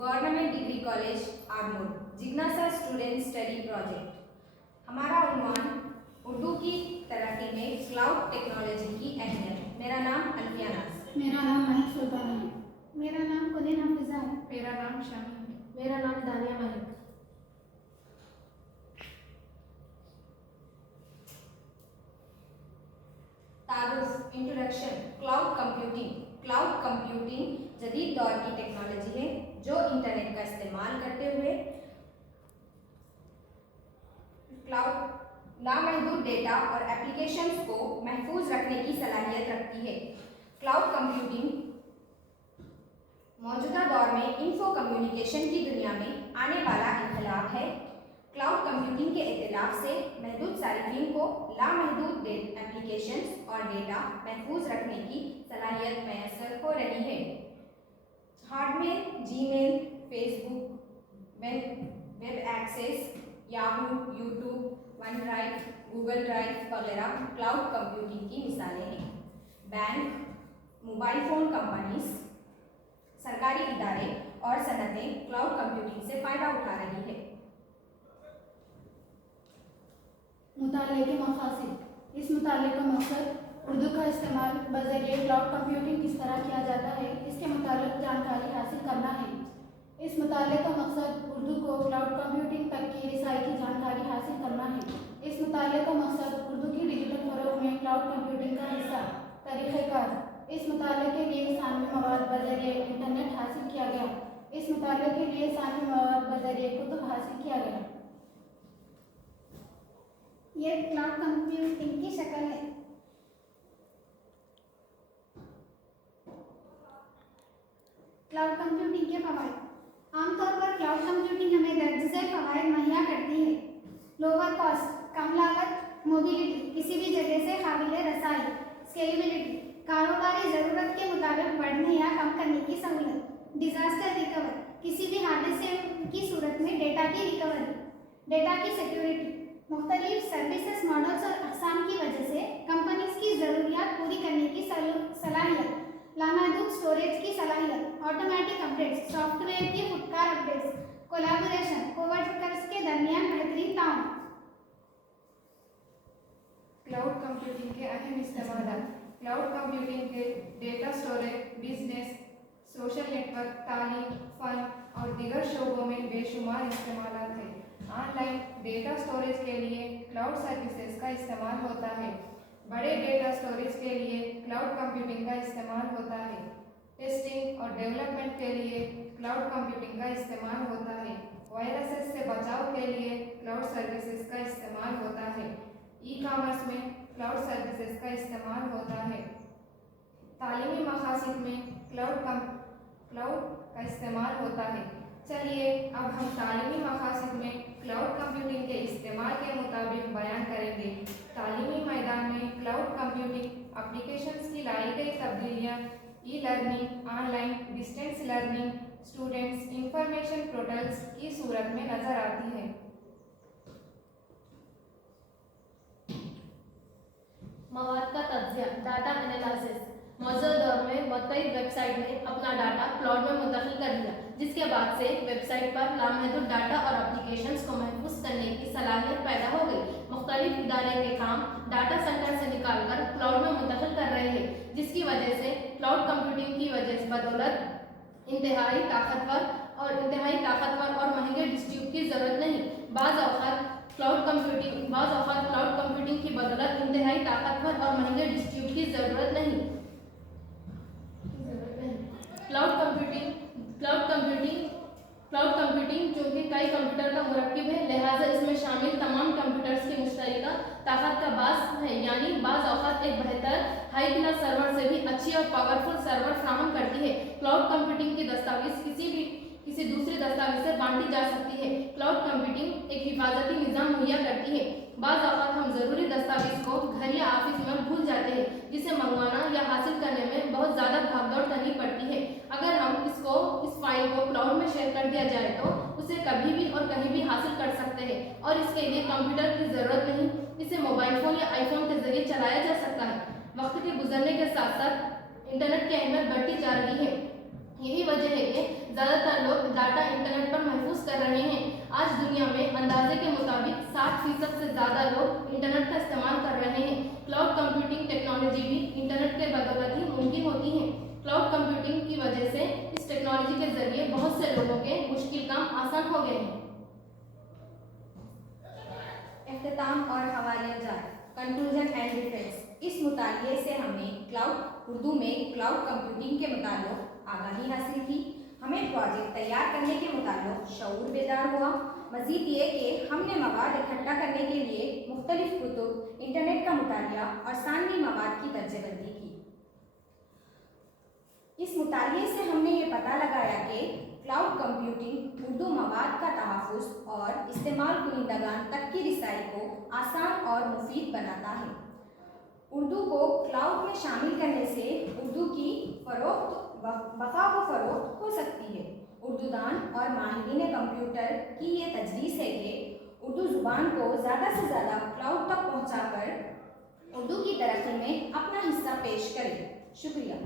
Government degree college Armoor जिज्ञासा student study project. हमारा उन्वान उर्दू की तरक्की में क्लाउड टेक्नोलॉजी की अहमियत। मेरा नाम अल्फिया नाज। मेरा नाम महक सुल्ताना है। मेरा नाम कुलीन हाफिजा है। मेरा नाम शामी है। मेरा नाम दानिया मलिक। तारुफ इंट्रोडक्शन। क्लाउड कंप्यूटिंग जदीद दौर की टेक्नोलॉजी है जो इंटरनेट का इस्तेमाल करते हुए क्लाउड लामहदूद डेटा और एप्लीकेशंस को महफूज रखने की सलाहियत रखती है। क्लाउड कंप्यूटिंग मौजूदा दौर में इंफो कम्युनिकेशन की दुनिया में आने वाला इनकलाब है। क्लाउड कंप्यूटिंग के इत्तलाफ से महदूद सारिफिन को लामहदूद एप्लीकेशंस और डेटा महफूज रखने की सलाहियत मैसर हो रही है। Hotmail, Gmail, Facebook, web access, Yahoo, YouTube, OneDrive, Google Drive वगैरह क्लाउड कंप्यूटिंग की मिसालें हैं। बैंक, मोबाइल फ़ोन कंपनीज, सरकारी इदारे और सनतें क्लाउड कंप्यूटिंग से फ़ायदा उठा रही है। मुताले के मक़ासिद। इस मुताले का मकसद उर्दू का इस्तेमाल बज़रिए क्लाउड कंप्यूटिंग किस तरह किया जाता है इसके मुतालिक जानकारी हासिल करना है। इस मुताले का मकसद उर्दू को क्लाउड कंप्यूटिंग तक की रिसाई की जानकारी हासिल करना है। इस मुताले का मकसद उर्दू की डिजिटल फ़रोग़ में क्लाउड कंप्यूटिंग का हिस्सा। तरीक़ेकार। इस मुताले के लिए सानवी मवाद बज़रिए इंटरनेट हासिल किया गया। इस मुताले के लिए सानवी मवाद बज़रिए कुतुब हासिल किया गया। ये क्लाउड कंप्यूटिंग की शक्ल है। क्लाउड कंप्यूटिंग के फ़वाइद। आमतौर पर क्लाउड कंप्यूटिंग हमें दर्ज से फ़वाइद मुहैया करती है। लोअर कॉस्ट, कम लागत, मोबिलिटी, किसी भी जगह से काबिल रसाई, स्केलेबिलिटी, कारोबारी ज़रूरत के मुताबिक बढ़ने या कम करने की सहूलत, डिज़ास्टर रिकवर, किसी भी हादसे की सूरत में डेटा की रिकवरी, डेटा की सिक्योरिटी, मुख्तलिफ सर्विसेज मॉडल्स और अक़साम की वजह से कंपनीज की ज़रूरियात पूरी करने की सलाहियत, लामहदूद स्टोरेज की सलाहियत, ऑटोमेटिक अपडेट्स, सॉफ्टवेयर की खुदकार अपडेट्स, कोलैबोरेशन, कोवर्कर्स के दरमियान बेहतरीन ताउन। क्लाउड कंप्यूटिंग के अहम इस्तेमाल। क्लाउड कंप्यूटिंग के data storage, business, social network, तालीम, फ़न और दीगर शोबों में बेशुमार इस्तेमाल हैं। ऑनलाइन डेटा स्टोरेज के लिए क्लाउड सर्विसेज का इस्तेमाल होता है। बड़े डेटा स्टोरेज के लिए क्लाउड कंप्यूटिंग का इस्तेमाल होता है। टेस्टिंग और डेवलपमेंट के लिए क्लाउड कंप्यूटिंग का इस्तेमाल होता है। वायरसेस से बचाव के लिए क्लाउड सर्विसेज का इस्तेमाल होता है। ई कॉमर्स में क्लाउड सर्विसेज का इस्तेमाल होता है। तालीमी मक़ासिद में क्लाउड का इस्तेमाल होता है। चलिए अब हम तालीमी मक़ासिद में क्लाउड कंप्यूटिंग के इस्तेमाल के मुताबिक बयान करेंगे। तालीमी मैदान में क्लाउड कंप्यूटिंग एप्लीकेशंस की लाई गई तब्दीलियाँ e-learning, online distance learning, students information portals की सूरत में नज़र आती है। मवाद का तज्ज़िया, डाटा एनालिसिस। मौजूदा दौर में मुख्तलिफ वेबसाइट ने अपना डाटा क्लाउड में मुंतकिल कर दिया, जिसके बाद से वेबसाइट पर लामहदूद डाटा और एप्लीकेशंस को महफूज करने की सलाहियत पैदा हो गई। मुख्तलिफ इदारे के काम डाटा सेंटर से निकालकर क्लाउड में मुंतकिल कर रहे हैं, जिसकी वजह से क्लाउड कंप्यूटिंग की बदौलत इंतहाई ताकतवर और महंगे डिस्ट्रीब्यूट की ज़रूरत नहीं। बाज़ औक़ात क्लाउड कंप्यूटिंग की बदौलत इंतहाई ताकतवर और महंगे डिस्ट्रीब्यूट की ज़रूरत नहीं। क्लाउड कंप्यूटिंग चूँकि कई कंप्यूटर का मुरक्किब है, लिहाजा इसमें शामिल तमाम कंप्यूटर्स की मुश्तरका ताकत का बास है, यानी बाज़ औक़ात एक बेहतर हाई क्लास सर्वर से भी अच्छी और पावरफुल सर्वर फराहम करती है। क्लाउड कंप्यूटिंग की दस्तावेज़ किसी दूसरे दस्तावेज से बांटी जा सकती है। क्लाउड कंप्यूटिंग एक हिफाजती निज़ाम मुहैया करती है। बाज़ औक़ात हम ज़रूरी दस्तावेज़ को घर या ऑफिस में भूल जाते हैं, जिसे मंगवाना या हासिल करने में बहुत ज़्यादा भागदौड़ करनी पड़ती है। अगर हम इस फाइल को क्लाउड में शेयर कर दिया जाए तो उसे कभी भी और कहीं भी हासिल कर सकते हैं और इसके लिए कंप्यूटर की ज़रूरत नहीं। इसे मोबाइल फ़ोन या आईफोन के ज़रिए चलाया जा सकता है। वक्त के गुजरने के साथ साथ इंटरनेट की अहमियत बढ़ती जा रही है। यही वजह है कि ज़्यादातर लोग डाटा इंटरनेट पर महफूज कर रहे हैं। आज दुनिया में अंदाजे के मुताबिक 60% से ज़्यादा लोग इंटरनेट का इस्तेमाल कर रहे हैं। क्लाउड कंप्यूटिंग टेक्नोलॉजी भी इंटरनेट के बदौलत ही मुमकिन होती है। क्लाउड कंप्यूटिंग की वजह से इस टेक्नोलॉजी के जरिए बहुत से लोगों के मुश्किल काम आसान हो गए हैं। इख्तिताम और हवाले जात, कंक्लूजन एंड डिफेंस। इस मुतालिए से हमें उर्दू में क्लाउड कंप्यूटिंग के मुताल्लिक़ आगाही हासिल की, हमें प्रोजेक्ट तैयार करने के मुताल्लिक़ शऊर बेदार हुआ। मज़ीद ये कि हमने मवाद इकट्ठा करने के लिए मुख्तलिफ कुतुब, इंटरनेट का मुतालिया और सानवी मवाद की दर्जेबंदी की। इस मुतालिए से हमने ये पता लगाया कि क्लाउड कंप्यूटिंग उर्दू मवाद का तहफ़्फ़ुज़ और इस्तेमाल कुनिंदगान तक की रिसाई को आसान और मुफीद बनाता है। उर्दू को क्लाउड में शामिल करने से उर्दू की बक़ा व फ़रोख्त हो सकती है। उर्दूदान और माहिरीन कंप्यूटर की ये तजवीज़ है कि उर्दू ज़ुबान को ज़्यादा से ज़्यादा क्लाउड तक पहुँचाकर उर्दू की तरक्की में अपना हिस्सा पेश करें। शुक्रिया।